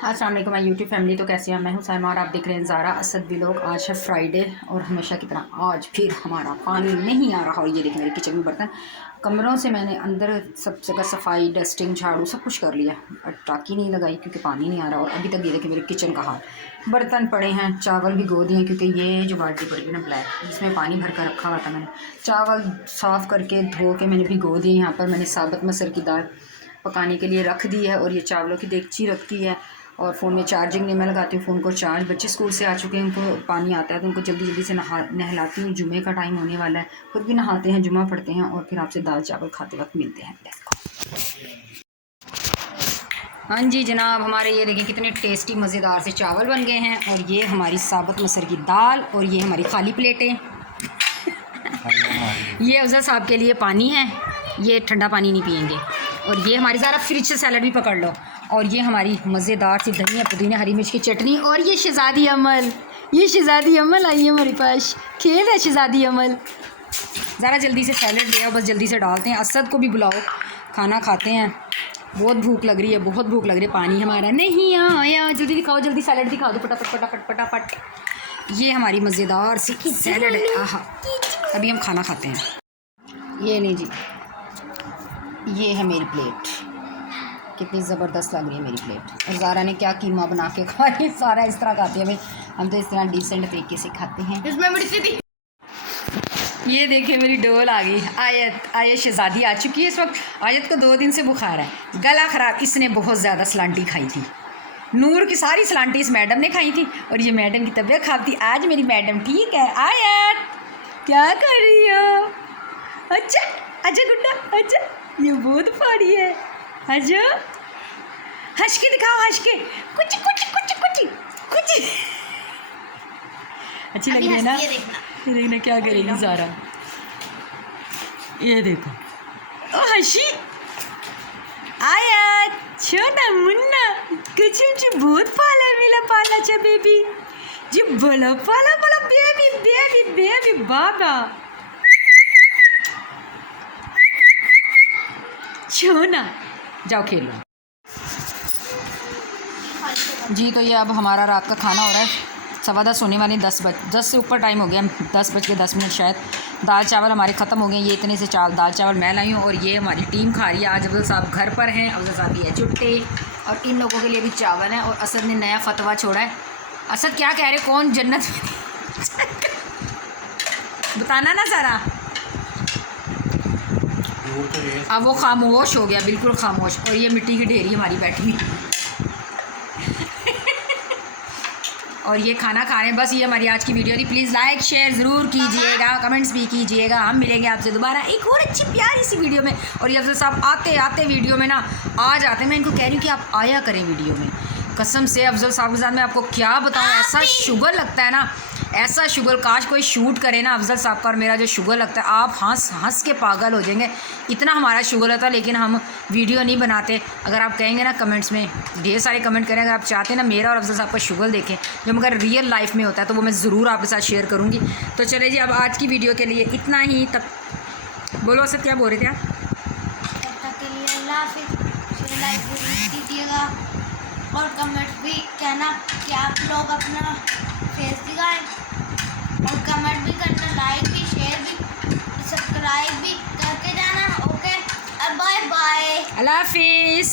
अस्सलाम वालेकुम my YouTube family. तो कैसे हैं? मैं हूं साइमा और आप देख रहे हैं ज़ारा असद व्लॉग। आज है फ्राइडे और हमेशा की तरह आज फिर हमारा पानी नहीं आ रहा। और ये देखें मेरे किचन में बर्तन, कमरों से मैंने अंदर सब जगह सफाई, डस्टिंग, झाड़ू सब कुछ कर लिया, टाँकी नहीं लगाई क्योंकि पानी नहीं आ रहा। और अभी तक ये देखें मेरे किचन का हाल, बर्तन पड़े हैं, चावल भी गो दिए हैं क्योंकि ये जो बाल्टी पड़ी है ना ब्लैक, इसमें पानी भर कर रखा हुआ था मैंने। चावल साफ़ करके धो के मैंने भिगो दिए। यहाँ पर मैंने साबुत मसर की दाल पकाने के लिए रख दी है और ये चावलों की देगची रखती है। और फ़ोन में चार्जिंग नहीं, मैं लगाती हूँ फ़ोन को चार्ज। बच्चे स्कूल से आ चुके हैं, उनको पानी आता है तो उनको जल्दी जल्दी से नहलाती हूँ। जुमे का टाइम होने वाला है, खुद भी नहाते हैं, जुमा पढ़ते हैं और फिर आपसे दाल चावल खाते वक्त मिलते हैं। हाँ जी जनाब, हमारे ये देखिए कितने टेस्टी मज़ेदार से चावल बन गए हैं। और ये हमारी साबुत मसर की दाल और ये हमारी खाली प्लेटें। ये अफजल साहब के लिए पानी है, ये ठंडा पानी नहीं पियेंगे। और ये हमारी ज़रा फ्रिज से सैलड भी पकड़ लो। और ये हमारी मज़ेदार सी धनिया पुदीना हरी मिर्च की चटनी। और ये शहज़ादी अमल, ये शहज़ादी अमल आई है हमारे पास, खेल है शहज़ादी अमल। ज़रा जल्दी से सैलड ले आओ, बस जल्दी से डालते हैं। असद को भी बुलाओ, खाना खाते हैं। बहुत भूख लग रही है, बहुत भूख लग रही है। पानी हमारा नहीं आया, जल्दी दिखाओ, जल्दी सैलड दिखा दो फटाफट फटाफट फटाफट। ये हमारी मज़ेदार सी सैलड है। आहा, अभी हम खाना खाते हैं। ये नहीं जी, ये है मेरी प्लेट, कितनी ज़बरदस्त लग रही है मेरी प्लेट। और ज़ारा ने क्या कीमा बना के खाई, सारा इस तरह खाते हैं भाई, हम तो इस तरह डिसेंट तरीके से खाते हैं। इसमें मिर्ची थी। ये देखिए मेरी डोल आ गई, आयत शहज़ादी आ चुकी है इस वक्त। आयत को 2 दिन से बुखार है, गला ख़राब, इसने बहुत ज़्यादा सलांटी खाई थी। नूर की सारी सलांटी इस मैडम ने खाई थी और ये मैडम की तबीयत ख़राब थी। आज मेरी मैडम ठीक है। आयत क्या कर रही हो? अच्छा अच्छा गुड्डा, अच्छा ये बहुत फाड़ी है। अच्छा हंस के दिखाओ, हंस के, कुछ कुछ कुछ कुछ कुछ। अच्छी लगी है ना? ये देखना क्या करेगी ज़ारा। ये देखो, ओ हंसी आया छोटा मुन्ना, कसम से बहुत पाला मेला पाला चा बेबी जी, बोला पाला बोला बेबी बेबी बेबी बाबा छोना, जाओ खेल लो जी। तो ये अब हमारा रात का खाना हो रहा है, 10:15 होने वाले, 10 से ऊपर टाइम हो गया, 10:10 शायद। दाल चावल हमारे ख़त्म हो गए। ये इतने से दाल चावल मैं लाई हूँ और ये हमारी टीम खा रही है। आज अफजल साहब घर पर हैं, अफजल साहब की है छुट्टी और इन लोगों के लिए भी चावल है। और असद ने नया फतवा छोड़ा है। असद क्या कह रहे, कौन जन्नत बताना ना सारा। अब वो खामोश हो गया, बिल्कुल खामोश। और ये मिट्टी की ढेरी हमारी बैठी हुई और ये खाना खा रहे हैं। बस ये हमारी आज की वीडियो थी। प्लीज़ लाइक शेयर ज़रूर कीजिएगा, कमेंट्स भी कीजिएगा। हम मिलेंगे आपसे दोबारा एक और अच्छी प्यारी सी वीडियो में। और ये अफजल साहब आते आते वीडियो में ना आ जाते हैं। मैं इनको कह रही हूँ कि आप आया करें वीडियो में, कसम से अफजल साहब के साथ मैं आपको क्या बताऊँ, ऐसा शुगर लगता है ना, ऐसा शुगर, काश कोई शूट करे ना अफजल साहब का और मेरा जो शुगर लगता है, आप हंस हंस के पागल हो जाएंगे, इतना हमारा शुगर होता है। लेकिन हम वीडियो नहीं बनाते। अगर आप कहेंगे ना कमेंट्स में, ढेर सारे कमेंट करें, अगर आप चाहते हैं ना मेरा और अफजल साहब का शुगर देखें जो मगर रियल लाइफ में होता है, तो वो मैं ज़रूर आपके साथ शेयर करूँगी। तो चले जी, अब आज की वीडियो के लिए इतना ही। तब बोलो सर, क्या बोल रहे थे आप? दीजिएगा और कमेंट भी कहना कि आप लोग अपना फेस दिखाएं और कमेंट भी करना, लाइक भी, शेयर भी, सब्सक्राइब भी करके जाना। ओके, बाय बाय, अल्लाह हाफिज़।